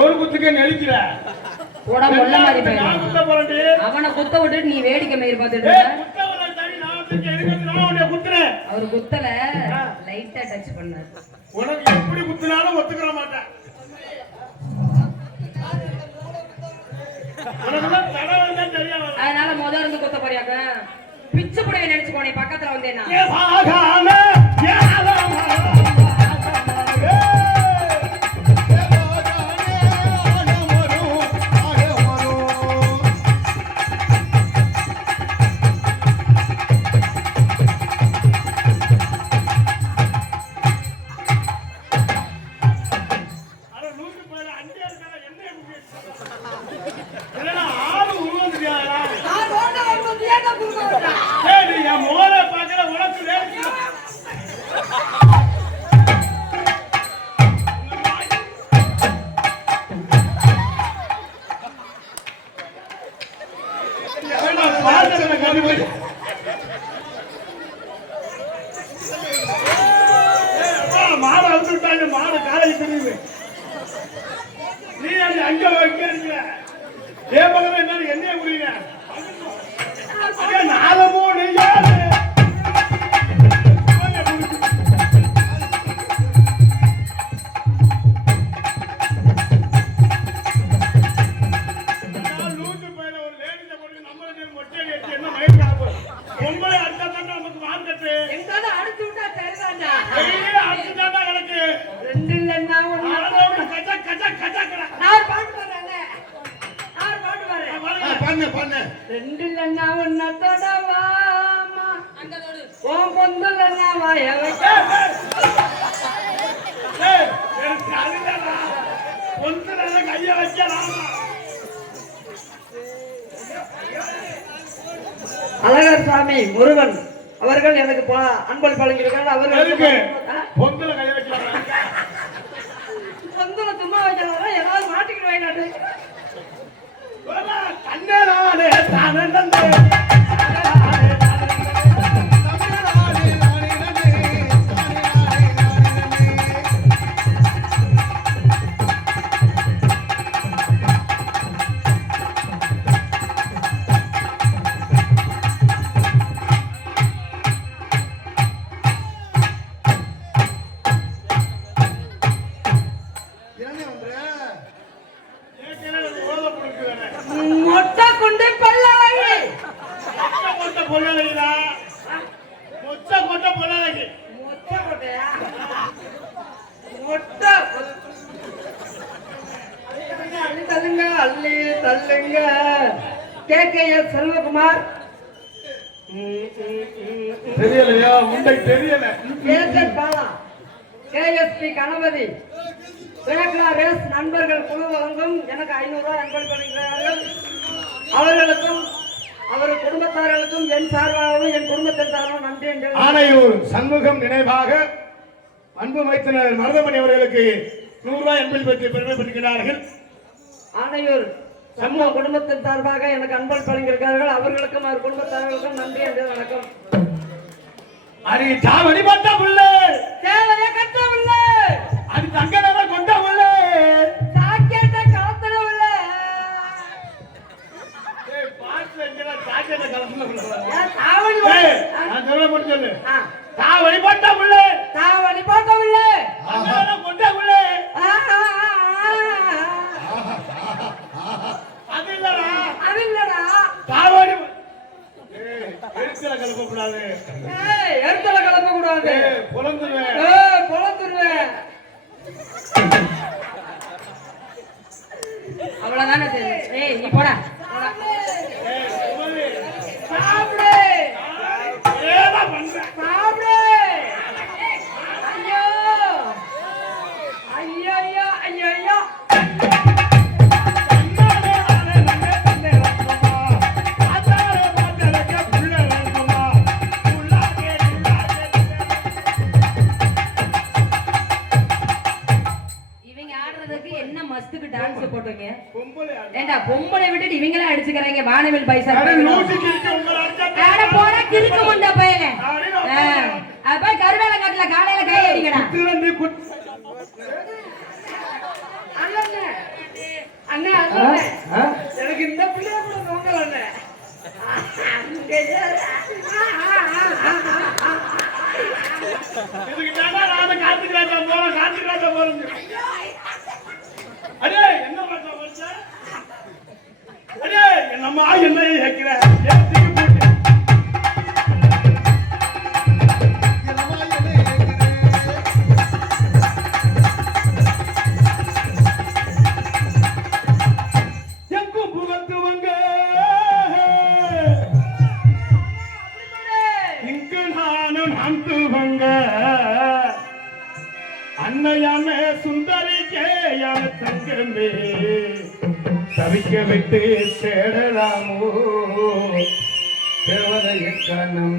ஒரு குத்துக்கே நெளிக்கிற. அவனை குத்த விட்டுட்டு நீ வேடிக்கை மயிர் பார்த்துட்டு. அவர் குத்தல லைட்டா டச் பண்ணாரு. உனக்கு எப்படி குத்துனாலும் ஒத்துக்கிற மாட்டேன். அதனால முத இருந்து குத்த போறியாக்க? பிச்சு புடவை நினைச்சு போனே பக்கத்துல வந்தேன்னா. அழகர் சாமி முருகன். அவர்கள் எனக்கு அன்பல் பழங்கியிருக்காங்க எதுக்கு? அவர்கள் பொந்துல கைய வைக்கலாம்? சொந்தல சும்மா வைக்கிறாங்க ஏதாவது மாட்டிக்கிட்டு வாங்கிட்டு கண்ணே நானே தானே கே. கே. எஸ். செல்வகுமார். தெரியலையா? முண்டை தெரியல. பாலா. கேஎஸ்பி கணபதி. பேக்லா ரேஸ் நண்பர்கள் குழு வழங்கும். எனக்கு ஐநூறு ரூபாய் அளிக்கிறார்கள் அவர்களுக்கும் அவர் குடும்பத்தார்களுக்கும் என் சார்பாகவும் என் குடும்பத்தின் சார்பாகவும் நன்றி என்று ஆனையூர் சண்முகம் நினைவாக அன்பு மைத்தினர் மருதமணி அவர்களுக்கு நூறு ரூபாய் என்பது பற்றி பெருமைப்படுகிறார்கள் ஆனையூர் சமூக குடும்பத்தின் சார்பாக எனக்கு அன்பளிப்பு அளிக்கிறார்கள் அவர்களுக்கும் அவர் குடும்பத்தார்களுக்கும் நன்றி என்று வணக்கம். அது தாவணி பட்ட புள்ளே. தேவைய கட்டவில்லை அது தங்க நகர் கொண்ட புள்ளே. சாக்கெட்ட கலப்புல புள்ள? தாவணி பட்ட புள்ளே? புள்ளே. கலப்ப கூடாது எருத்தல கலப்ப கூடாது ஏய், பொழந்துருவேன் அவ்வளவுதானே தெரியும். ஏய் நீ போடா. ஆனவில் பைசா போட கிறுக்கு முண்ட பயல அப்ப கருவேல கட்டல காலையில கை அடிக்கடா. எனக்கு இந்த பிள்ளைய கூட நோக்கல இதுக்கு ராஜா போறோம் என்ன பண்ண போச்சு? அம்மா என்ன தவிக்க விட்டு தேடலாமோ? தேவதைய கண்ணம்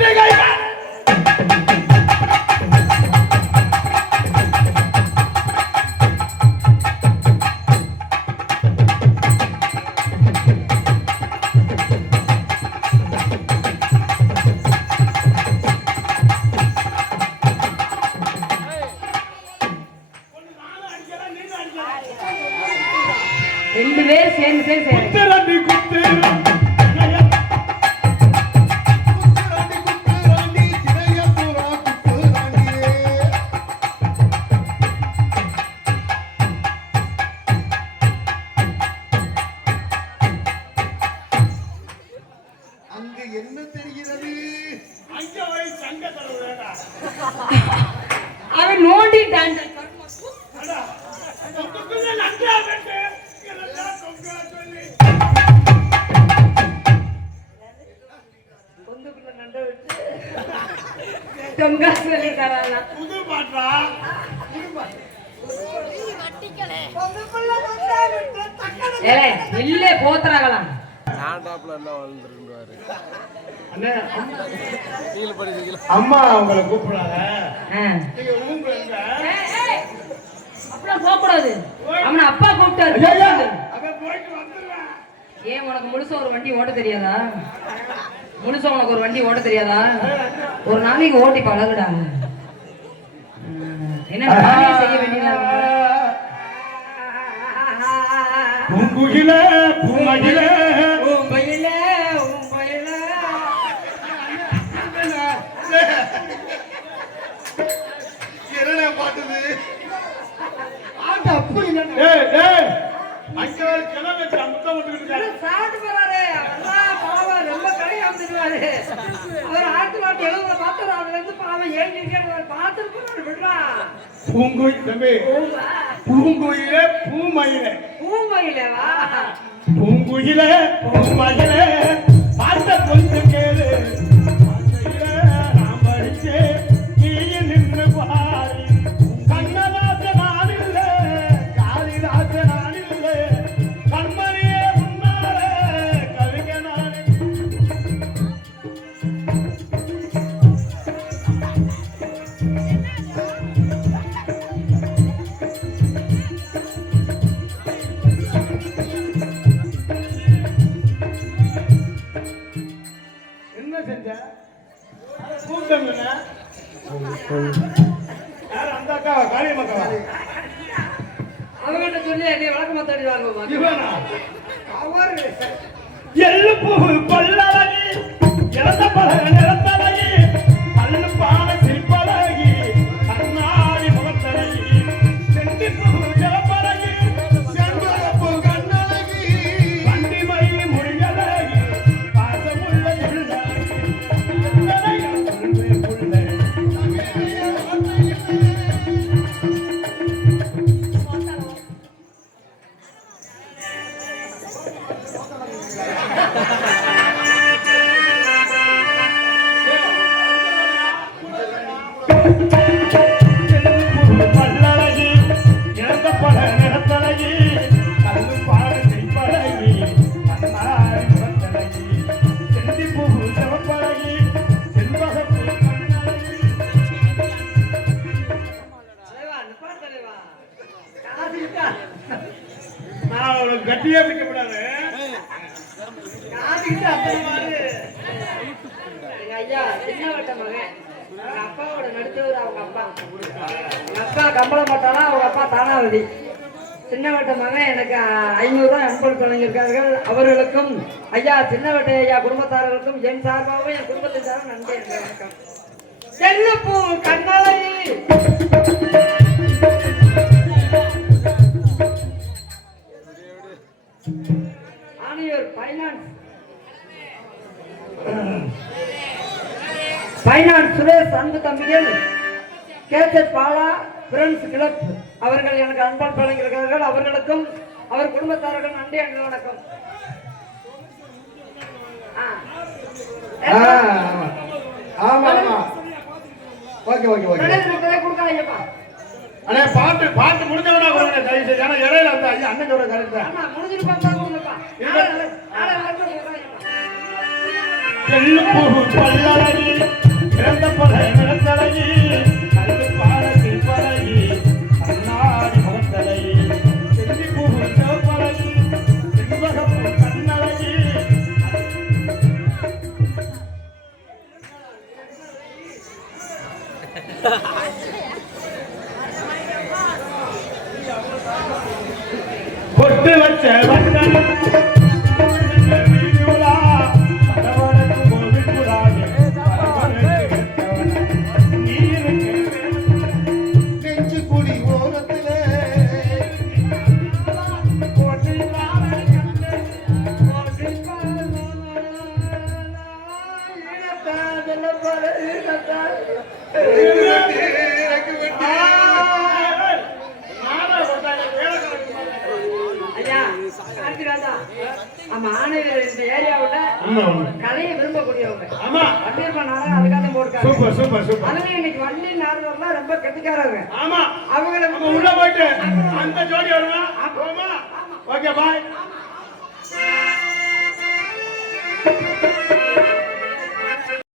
¡Venga ya! தொங்கா சொல்லி தரானா இல்ல போத்துறாங்களாம் நான் டாப்ல அம்மா அப்பா கூப்பிட்டாரு அவன் ஏன் உனக்கு முழுசா ஒரு வண்டி ஓட்ட தெரியாதா? முழுசா உனக்கு ஒரு வண்டி ஓட்ட தெரியாதா? ஒரு நாளைக்கு ஓட்டி பழகுடா. என்ன செய்ய வேண்டியதா? பூங்குயிலே, பாட்டுது? ஆட்டு அப்படி. ஏய், ஏய், அங்க ஒரு கிழமை வச்சு அமுத்தம் விட்டுக்கிட்டு இருக்காரு. சாப்பிட்டு போறாரு. அவர்தான் பாவம் ரொம்ப கடையா வந்துருவாரு. அவர் ஆயிரத்தி தொள்ளாயிரத்தி எழுபதுல பார்த்தாரு. அதுல இருந்து பாவம் ஏங்கிட்டே இருக்காரு. பார்த்துட்டு போறாரு, விடுறா. பூங்குயில் தம்பி? பூங்குயிலே பூமயிலே பூமயிலேவா? பூங்குயிலே பூமயிலே பார்த்த கொஞ்சம் அவங்ககிட்ட சொல்லி என்னை விளக்கமா தேடி வாங்குவோமா? இவனா? அவரு இறந்த பழக நிறத்தழகி நான் ஒரு கட்டியே பிடிக்கப்படாது காதுகிட்டா ஐயா சின்ன வட்ட மகன் அப்பாவோட நடிச்சவர் அவங்க அப்பா. எங்க அப்பா கம்பளம் போட்டாலும் அவங்க அப்பா தானாவதி. சின்ன வட்ட மகன் எனக்கு ஐநூறு ரூபாய் அன்பளிப்பு வழங்கியிருக்கார்கள். அவர்களுக்கும் ஐயா சின்ன வட்ட ஐயா குடும்பத்தார்களுக்கும் என் சார்பாகவும் என் குடும்பத்தின் சார்பாகவும் நன்றி என்ற வணக்கம். செல்லப்பூ கண்ணாலை அன்பு தம்பிகள் கேசட் பாலா ஃப்ரெண்ட்ஸ் கிளப் அவர்கள் எனக்கு அன்பால் வழங்கியிருக்கிறார்கள் அவர்களுக்கும் அவர் குடும்பத்தார்கள் நன்றி அன்பு வணக்கம் பாட்டு பாட்டு முடிஞ்சவனா கொடுங்க தயவு செய்து ஏன்னா இடையில அந்த ஐயா அண்ணன் சொல்ற கரெக்ட் தான் ஆமா, முடிஞ்சிட்டு பார்த்தா கொடுங்கப்பா. நாளை நாளை- நாளை வரைக்கும் கொடுக்காதீங்கப்பா. எள்ளுப்பூ பல்லழகி இறந்த பல நிறத்தழகி கல்லு பாட சிற்பழகி கண்ணாடி முகத்தழகி செந்தி பூ சிவப்பழகி செண்பகப்பூ கண்ணழகி பொட்டு வச்ச வண்ணன் சூப்பர் சூப்பர் சூப்பர். அதுலயும் இன்னைக்கு நாடகம்லாம் ரொம்ப கெட்டிக்காரங்க. ஆமா. அவங்கள உள்ள போயிட்டு அந்த ஜோடி வருமா? Okay bye.